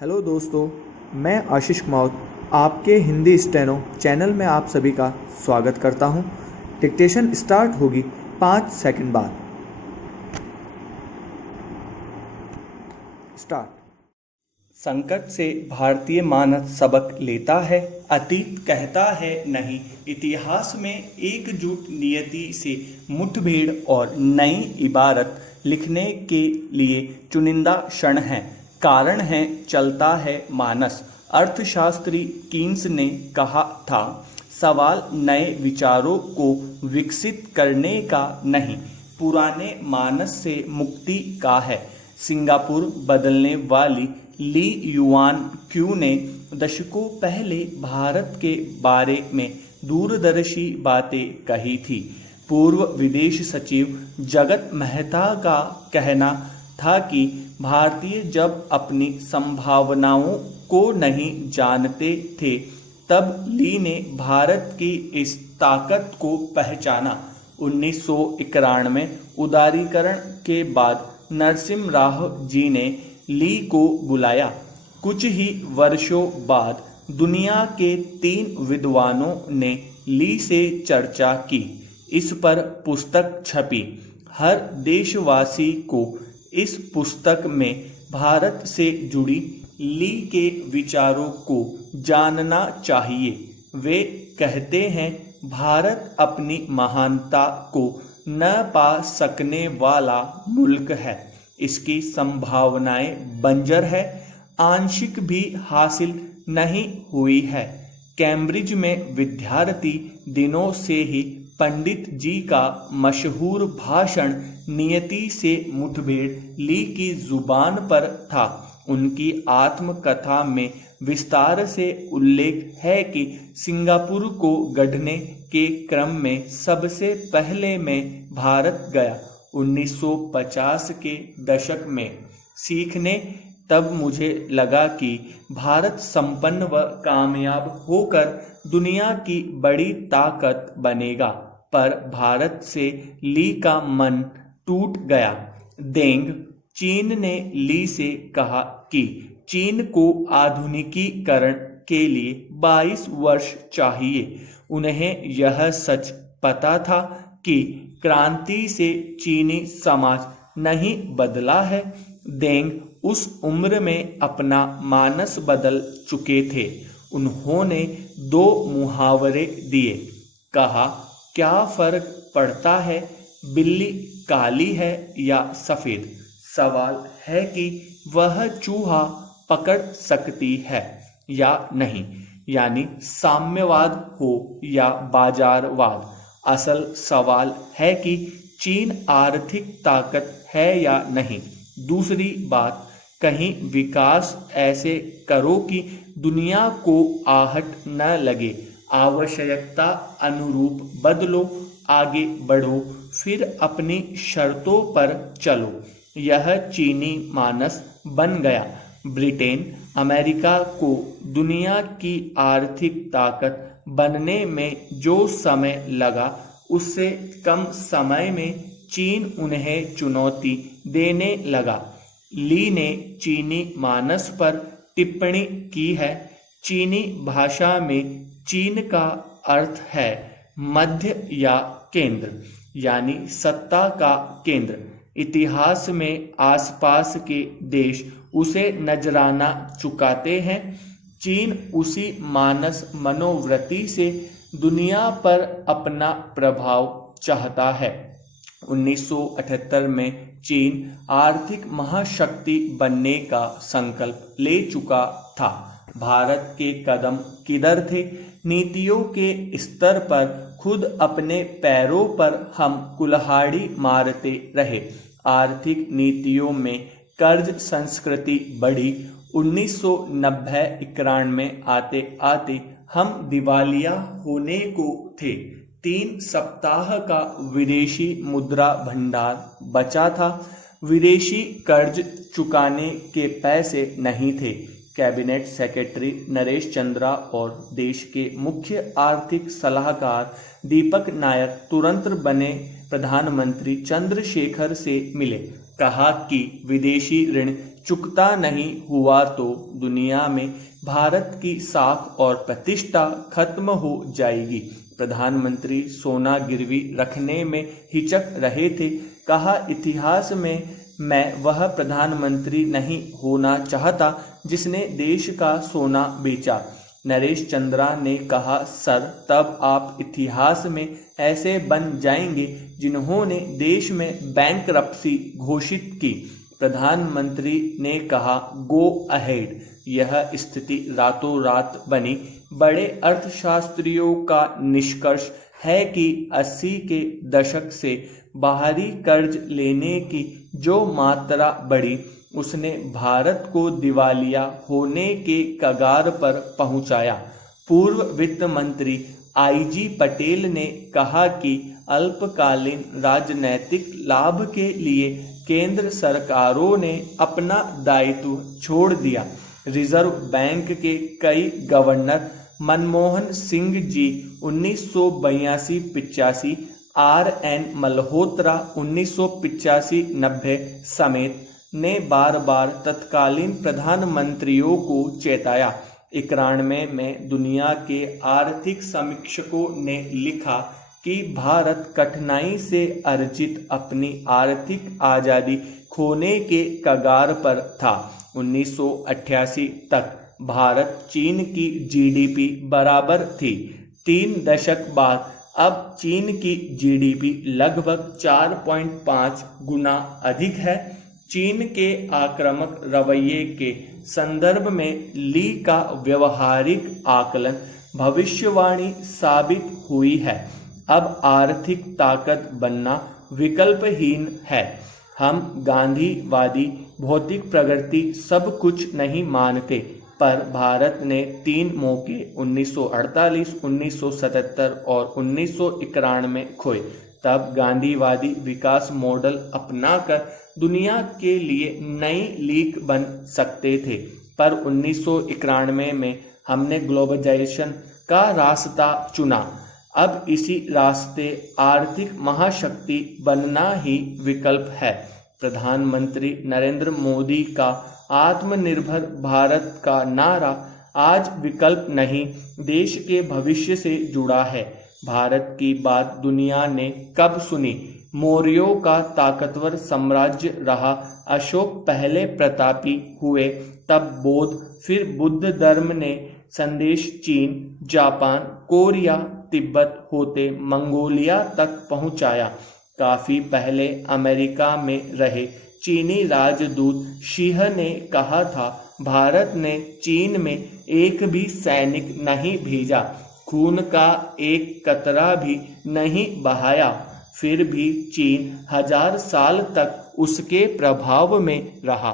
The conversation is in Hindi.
हेलो दोस्तों, मैं आशीष कुमार आपके हिंदी स्टेनो चैनल में आप सभी का स्वागत करता हूं। डिक्टेशन स्टार्ट होगी 5 सेकंड बाद। स्टार्ट। संकट से भारतीय मानस सबक लेता है, अतीत कहता है नहीं। इतिहास में एकजुट नियति से मुठभेड़ और नई इबारत लिखने के लिए चुनिंदा क्षण है। कारण है चलता है मानस। अर्थशास्त्री कीन्स ने कहा था, सवाल नए विचारों को विकसित करने का नहीं, पुराने मानस से मुक्ति का है। सिंगापुर बदलने वाली ली युआन क्यू ने दशकों पहले भारत के बारे में दूरदर्शी बातें कही थी। पूर्व विदेश सचिव जगत मेहता का कहना था कि भारतीय जब अपनी संभावनाओं को नहीं जानते थे, तब ली ने भारत की इस ताकत को पहचाना। 1991 उदारीकरण के बाद नरसिम्हा राव जी ने ली को बुलाया। कुछ ही वर्षों बाद दुनिया के 3 विद्वानों ने ली से चर्चा की। इस पर पुस्तक छपी। हर देशवासी को इस पुस्तक में भारत से जुड़ी ली के विचारों को जानना चाहिए। वे कहते हैं, भारत अपनी महानता को न पा सकने वाला मुल्क है। इसकी संभावनाएं बंजर है, आंशिक भी हासिल नहीं हुई है। कैम्ब्रिज में विद्यार्थी दिनों से ही पंडित जी का मशहूर भाषण नियति से मुठभेड़ ली की जुबान पर था। उनकी आत्मकथा में विस्तार से उल्लेख है कि सिंगापुर को गढ़ने के क्रम में सबसे पहले मैं भारत गया 1950 के दशक में सीखने। तब मुझे लगा कि भारत संपन्न व कामयाब होकर दुनिया की बड़ी ताकत बनेगा, पर भारत से ली का मन टूट गया। देंग चीन ने ली से कहा कि चीन को आधुनिकीकरण के लिए 22 वर्ष चाहिए। उन्हें यह सच पता था कि क्रांति से चीनी समाज नहीं बदला है। देंग उस उम्र में अपना मानस बदल चुके थे। उन्होंने 2 मुहावरे दिए। कहा, क्या फर्क पड़ता है, बिल्ली काली है या सफेद? सवाल है कि वह चूहा पकड़ सकती है या नहीं, यानी साम्यवाद हो या बाजारवाद। असल सवाल है कि चीन आर्थिक ताकत है या नहीं। दूसरी बात, कहीं विकास ऐसे करो कि दुनिया को आहट न लगे। आवश्यकता अनुरूप बदलो, आगे बढ़ो, फिर अपनी शर्तों पर चलो। यह चीनी मानस बन गया। ब्रिटेन अमेरिका को दुनिया की आर्थिक ताकत बनने में जो समय लगा, उससे कम समय में चीन उन्हें चुनौती देने लगा। ली ने चीनी मानस पर टिप्पणी की है। चीनी भाषा में चीन का अर्थ है मध्य या केंद्र, यानी सत्ता का केंद्र। इतिहास में आसपास के देश उसे नजराना चुकाते हैं। चीन उसी मानस मनोवृत्ति से दुनिया पर अपना प्रभाव चाहता है। 1978 में चीन आर्थिक महाशक्ति बनने का संकल्प ले चुका था। भारत के कदम किधर थे? नीतियों के स्तर पर खुद अपने पैरों पर हम कुल्हाड़ी मारते रहे। आर्थिक नीतियों में कर्ज संस्कृति बढ़ी। 1990-91 में आते आते हम दिवालिया होने को थे। 3 सप्ताह का विदेशी मुद्रा भंडार बचा था। विदेशी कर्ज चुकाने के पैसे नहीं थे। कैबिनेट सेक्रेटरी नरेश चंद्रा और देश के मुख्य आर्थिक सलाहकार दीपक नायर तुरंत बने प्रधानमंत्री चंद्रशेखर से मिले। कहा कि विदेशी ऋण चुकता नहीं हुआ तो दुनिया में भारत की साख और प्रतिष्ठा खत्म हो जाएगी। प्रधानमंत्री सोना गिरवी रखने में हिचक रहे थे। कहा, इतिहास में मैं वह प्रधानमंत्री नहीं होना चाहता जिसने देश का सोना बेचा। नरेश चंद्रा ने कहा, सर, तब आप इतिहास में ऐसे बन जाएंगे जिन्होंने देश में बैंकरप्सी घोषित की। प्रधानमंत्री ने कहा, गो अहेड। यह स्थिति रातों रात बनी। बड़े अर्थशास्त्रियों का निष्कर्ष है कि 80 के दशक से बाहरी कर्ज लेने की जो मात्रा बढ़ी उसने भारत को दिवालिया होने के कगार पर पहुंचाया। पूर्व वित्त मंत्री IG पटेल ने कहा कि अल्पकालीन राजनैतिक लाभ के लिए केंद्र सरकारों ने अपना दायित्व छोड़ दिया। रिजर्व बैंक के कई गवर्नर मनमोहन सिंह जी 1982-85, RN मल्होत्रा 1985-90 समेत ने बार बार तत्कालीन प्रधानमंत्रियों को चेताया। 91 में दुनिया के आर्थिक समीक्षकों ने लिखा कि भारत कठिनाई से अर्जित अपनी आर्थिक आज़ादी खोने के कगार पर था। 1988 तक भारत चीन की GDP बराबर थी। 3 दशक बाद अब चीन की GDP लगभग 4.5 गुना अधिक है। चीन के आक्रामक रवैये के संदर्भ में ली का व्यवहारिक आकलन भविष्यवाणी साबित हुई है। अब आर्थिक ताकत बनना विकल्पहीन है। हम गांधीवादी भौतिक प्रगति सब कुछ नहीं मानते, पर भारत ने 3 मौके 1948, 1977 और 1991 खोए। तब गांधीवादी विकास मॉडल अपनाकर दुनिया के लिए नई लीक बन सकते थे, पर 1991 में हमने ग्लोबलाइजेशन का रास्ता चुना। अब इसी रास्ते आर्थिक महाशक्ति बनना ही विकल्प है। प्रधानमंत्री नरेंद्र मोदी का आत्मनिर्भर भारत का नारा आज विकल्प नहीं, देश के भविष्य से जुड़ा है। भारत की बात दुनिया ने कब सुनी? मौर्यों का ताकतवर साम्राज्य रहा। अशोक पहले प्रतापी हुए, तब बौद्ध, फिर बुद्ध धर्म ने संदेश चीन, जापान, कोरिया, तिब्बत होते मंगोलिया तक पहुंचाया। काफी पहले अमेरिका में रहे चीनी राजदूत शीह ने कहा था, भारत ने चीन में एक भी सैनिक नहीं भेजा, खून का एक कतरा भी नहीं बहाया, फिर भी चीन 1000 साल तक उसके प्रभाव में रहा।